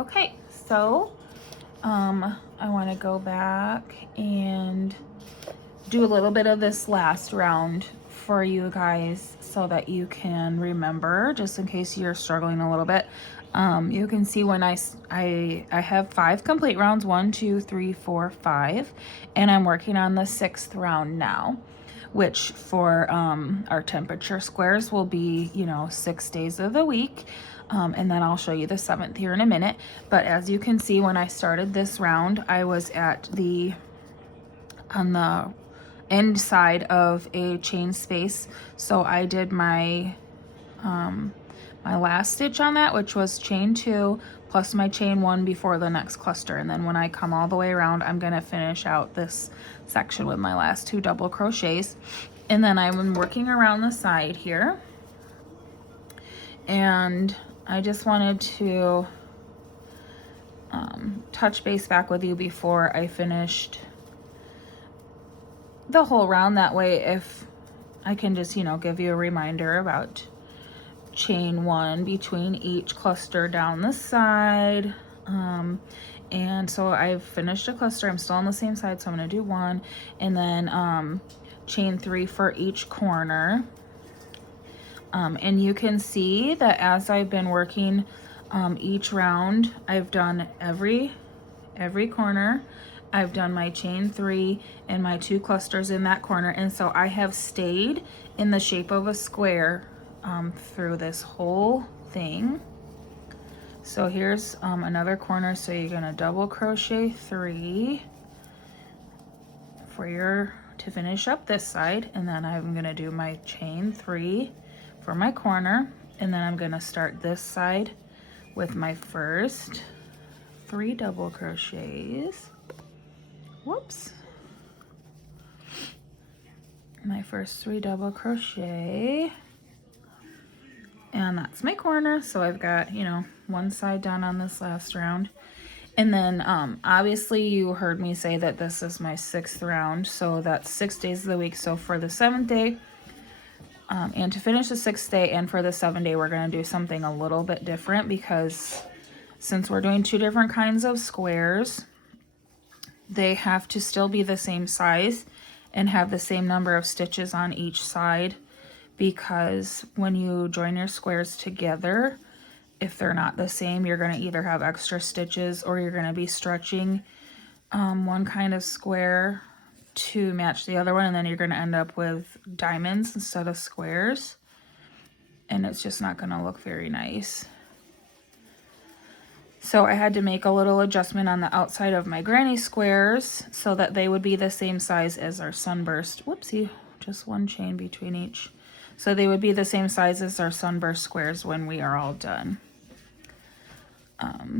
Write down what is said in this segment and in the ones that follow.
Okay, so I want to go back and do a little bit of this last round for you guys so that you can remember, just in case you're struggling a little bit. You can see when I have 5 complete rounds, 1, 2, 3, 4, 5, and I'm working on the 6th round now, which for our temperature squares will be, 6 days of the week. And then I'll show you the 7th here in a minute. But as you can see, when I started this round, I was on the end side of a chain space. So I did my my last stitch on that, which was chain 2 plus my chain 1 before the next cluster. And then when I come all the way around, I'm going to finish out this section with my last 2 double crochets. And then I'm working around the side here. And I just wanted to touch base back with you before I finished the whole round. That way, if I can just, give you a reminder about chain 1 between each cluster down the side. And so I've finished a cluster. I'm still on the same side, so I'm going to do 1, and then chain 3 for each corner. And you can see that as I've been working each round, I've done every corner. I've done my chain 3 and my 2 clusters in that corner, and so I have stayed in the shape of a square through this whole thing. So here's another corner. So you're going to double crochet 3 to finish up this side, and then I'm going to do my chain 3 for my corner, and then I'm going to start this side with my first 3 double crochets. Whoops. My first 3 double crochet, and that's my corner. So I've got, one side done on this last round. And then obviously you heard me say that this is my 6th round, so that's 6 days of the week. So for the 7th day, and to finish the 6th day and for the 7th day, we're going to do something a little bit different, because since we're doing 2 different kinds of squares, they have to still be the same size and have the same number of stitches on each side, because when you join your squares together, if they're not the same, you're going to either have extra stitches or you're going to be stretching one kind of square to match the other one, and then you're going to end up with diamonds instead of squares, and it's just not going to look very nice. So I had to make a little adjustment on the outside of my granny squares so that they would be the same size as our sunburst. Whoopsie, just one chain between each. So they would be the same size as our sunburst squares when we are all done.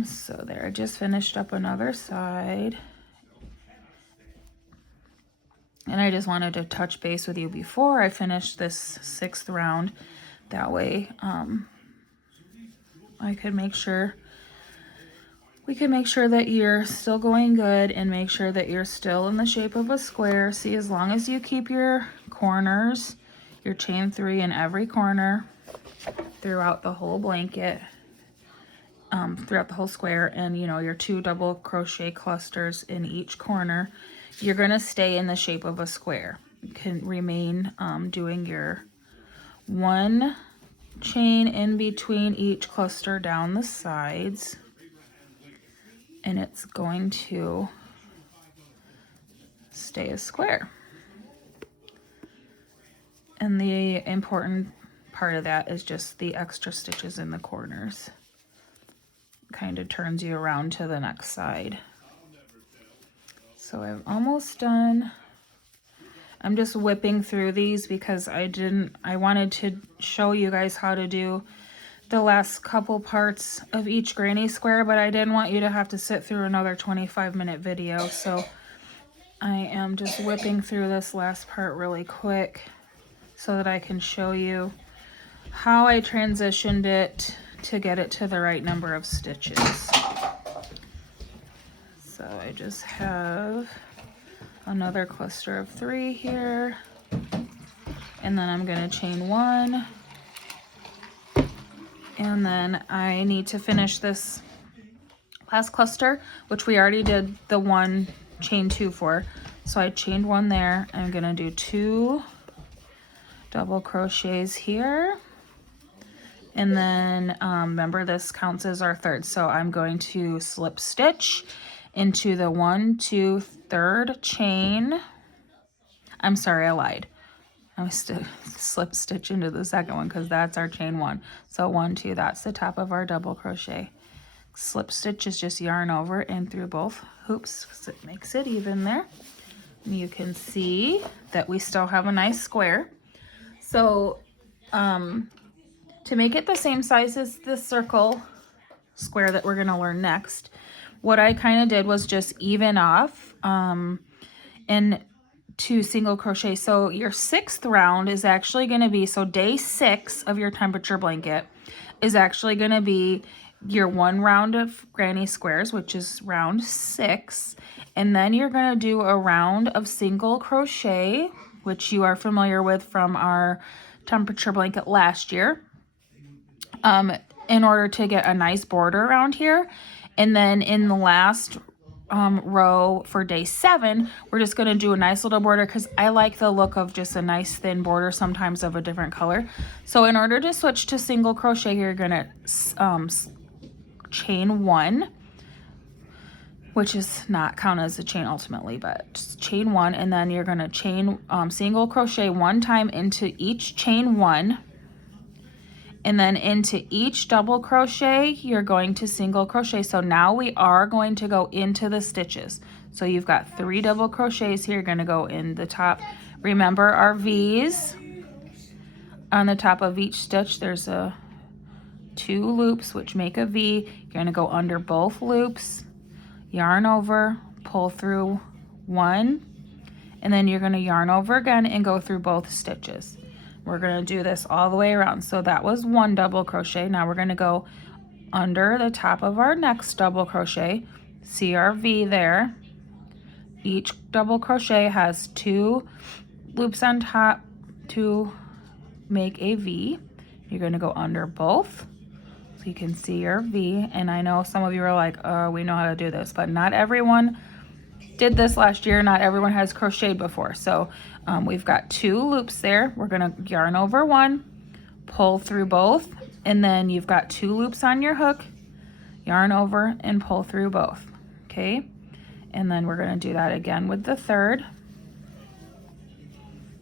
So there, I just finished up another side. And I just wanted to touch base with you before I finish this 6th round. That way I could make sure we can make sure that you're still going good and make sure that you're still in the shape of a square. See, as long as you keep your corners, your chain 3 in every corner throughout the whole blanket, throughout the whole square, and your 2 double crochet clusters in each corner, you're going to stay in the shape of a square. You can remain doing your 1 chain in between each cluster down the sides, and it's going to stay a square. And the important part of that is just the extra stitches in the corners. Kind of turns you around to the next side. So I'm almost done. I'm just whipping through these because I wanted to show you guys how to do the last couple parts of each granny square, but I didn't want you to have to sit through another 25-minute video. So I am just whipping through this last part really quick so that I can show you how I transitioned it to get it to the right number of stitches. So I just have another cluster of 3 here, and then I'm going to chain 1, and then I need to finish this last cluster, which we already did the one chain 2 for. So I chained 1 there. I'm gonna do 2 double crochets here. And then remember, this counts as our third. So I'm going to slip stitch into the 1, 2, third chain. I'm sorry, I lied. I was slip stitch into the second one because that's our chain 1. So 1, 2, that's the top of our double crochet. Slip stitch is just yarn over and through both hoops because it makes it even there. And you can see that we still have a nice square. So to make it the same size as the circle square that we're going to learn next, what I kind of did was just even off and 2 single crochet. So your 6th round is actually going to be, so day 6 of your temperature blanket is actually going to be your 1 round of granny squares, which is round 6. And then you're going to do a round of single crochet, which you are familiar with from our temperature blanket last year, in order to get a nice border around here. And then in the last row for day 7, we're just going to do a nice little border because I like the look of just a nice thin border sometimes of a different color. So in order to switch to single crochet, you're going to chain 1, which is not count as a chain ultimately, but just chain 1, and then you're going to chain single crochet 1 time into each chain 1. And then into each double crochet, you're going to single crochet. So now we are going to go into the stitches. So you've got 3 double crochets here. You're going to go in the top. Remember our V's. On the top of each stitch, there's 2 loops, which make a V. You're going to go under both loops, yarn over, pull through 1, and then you're going to yarn over again and go through both stitches. We're going to do this all the way around. So that was 1 double crochet. Now we're going to go under the top of our next double crochet. See our V there. Each double crochet has 2 loops on top to make a V. You're going to go under both so you can see your V. And I know some of you are like, oh, we know how to do this, but not everyone did this last year. Not everyone has crocheted before. So we've got 2 loops there. We're going to yarn over 1, pull through both, and then you've got 2 loops on your hook, yarn over and pull through both. Okay, and then we're going to do that again with the third.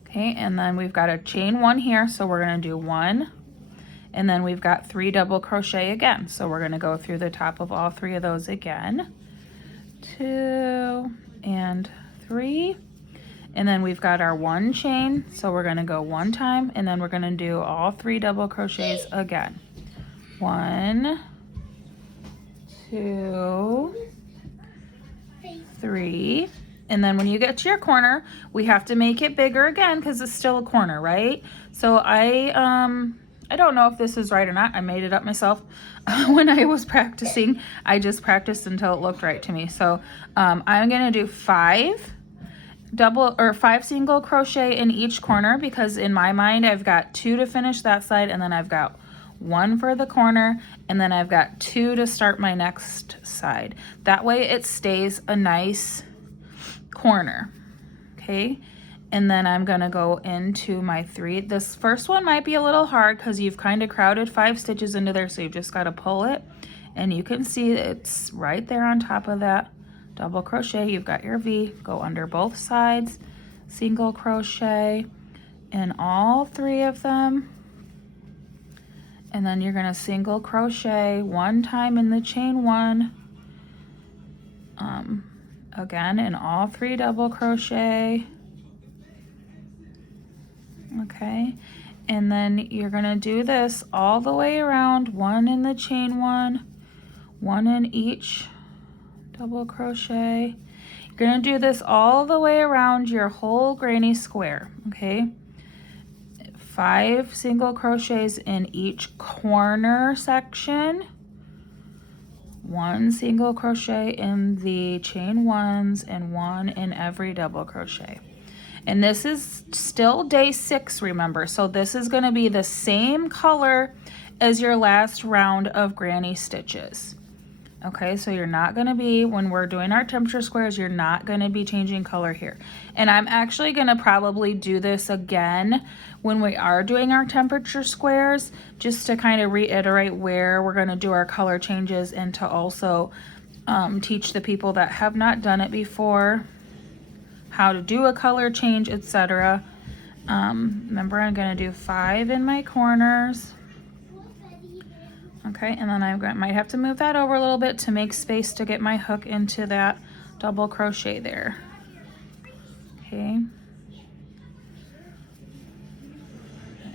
Okay, and then we've got a chain 1 here, so we're going to do 1, and then we've got 3 double crochet again. So we're going to go through the top of all 3 of those again. 2 and 3, and then we've got our 1 chain, so we're going to go 1 time, and then we're going to do all 3 double crochets again. 1, 2, 3, and then when you get to your corner, we have to make it bigger again because it's still a corner, right? So I don't know if this is right or not. I made it up myself when I was practicing. I just practiced until it looked right to me. So I'm going to do 5 single crochet in each corner because in my mind I've got 2 to finish that side, and then I've got 1 for the corner, and then I've got 2 to start my next side. That way it stays a nice corner. Okay. And then I'm going to go into my 3. This first one might be a little hard because you've kind of crowded 5 stitches into there, so you've just got to pull it. And you can see it's right there on top of that double crochet. You've got your V. Go under both sides, single crochet in all 3 of them. And then you're going to single crochet 1 time in the chain 1. Again, in all 3 double crochet. Okay, and then you're going to do this all the way around, 1 in the chain 1, 1 in each double crochet. You're going to do this all the way around your whole granny square. Okay, 5 single crochets in each corner section, 1 single crochet in the chain 1s, and 1 in every double crochet. And this is still day 6, remember. So this is going to be the same color as your last round of granny stitches. Okay, so you're not going to be, when we're doing our temperature squares, you're not going to be changing color here. And I'm actually going to probably do this again when we are doing our temperature squares, just to kind of reiterate where we're going to do our color changes, and to also teach the people that have not done it before how to do a color change, etc. Remember, I'm going to do 5 in my corners. Okay, and then I might have to move that over a little bit to make space to get my hook into that double crochet there. Okay.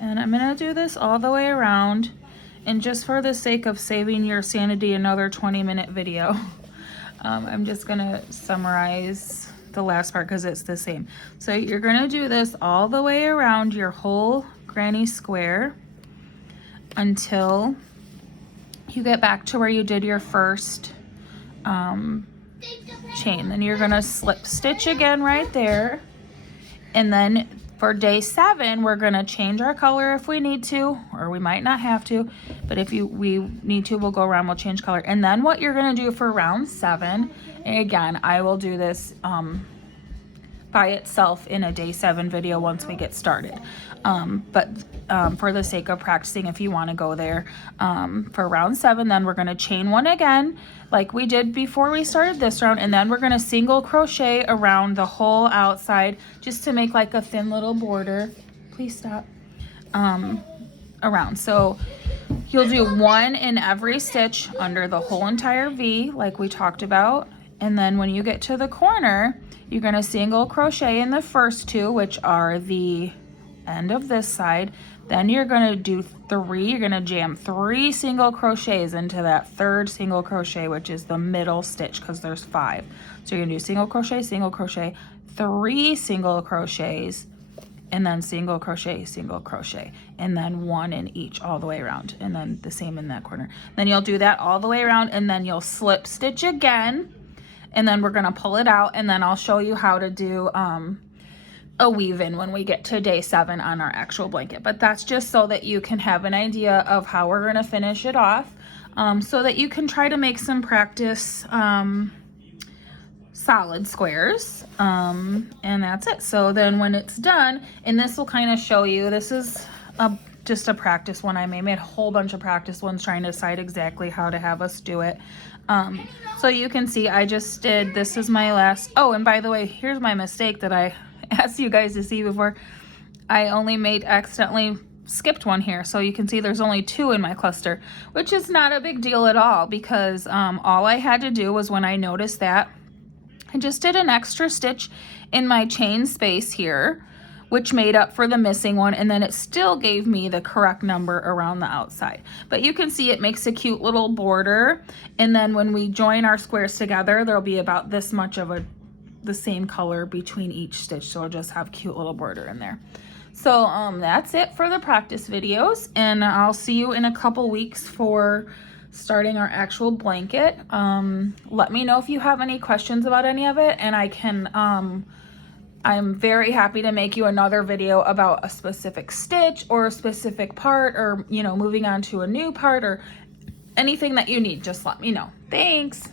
And I'm going to do this all the way around, and just for the sake of saving your sanity another 20-minute video, I'm just going to summarize the last part because it's the same. So you're going to do this all the way around your whole granny square until you get back to where you did your first chain. Then you're going to slip stitch again right there, and then for day 7 we're going to change our color if we need to, or we might not have to, but if we need to, we'll go around, we'll change color. And then what you're going to do for round 7, and again, I will do this by itself in a day 7 video once we get started, but for the sake of practicing, if you want to go there, for round 7, then we're going to chain 1 again like we did before we started this round, and then we're going to single crochet around the whole outside just to make like a thin little border. Please stop. Around, so you'll do 1 in every stitch under the whole entire V like we talked about, and then when you get to the corner, you're going to single crochet in the first 2, which are the end of this side. Then you're going to do 3, you're going to jam 3 single crochets into that 3rd single crochet, which is the middle stitch, because there's 5. So you're going to do single crochet, 3 single crochets, and then single crochet, and then 1 in each all the way around, and then the same in that corner. Then you'll do that all the way around, and then you'll slip stitch again, and then we're going to pull it out, and then I'll show you how to do a weave-in when we get to day 7 on our actual blanket. But that's just so that you can have an idea of how we're going to finish it off, so that you can try to make some practice solid squares, and that's it. So then when it's done, and this will kind of show you, this is just a practice one I made a whole bunch of practice ones trying to decide exactly how to have us do it. So you can see I just did, this is my last, oh, and by the way, here's my mistake that I asked you guys to see before. I only accidentally skipped one here, so you can see there's only 2 in my cluster, which is not a big deal at all, because all I had to do was, when I noticed that, I just did an extra stitch in my chain space here, which made up for the missing one, and then it still gave me the correct number around the outside. But you can see it makes a cute little border, and then when we join our squares together, there'll be about this much of the same color between each stitch, so I'll just have cute little border in there. So that's it for the practice videos, and I'll see you in a couple weeks for starting our actual blanket. Let me know if you have any questions about any of it, and I can I'm very happy to make you another video about a specific stitch or a specific part, or moving on to a new part, or anything that you need. Just let me know. Thanks.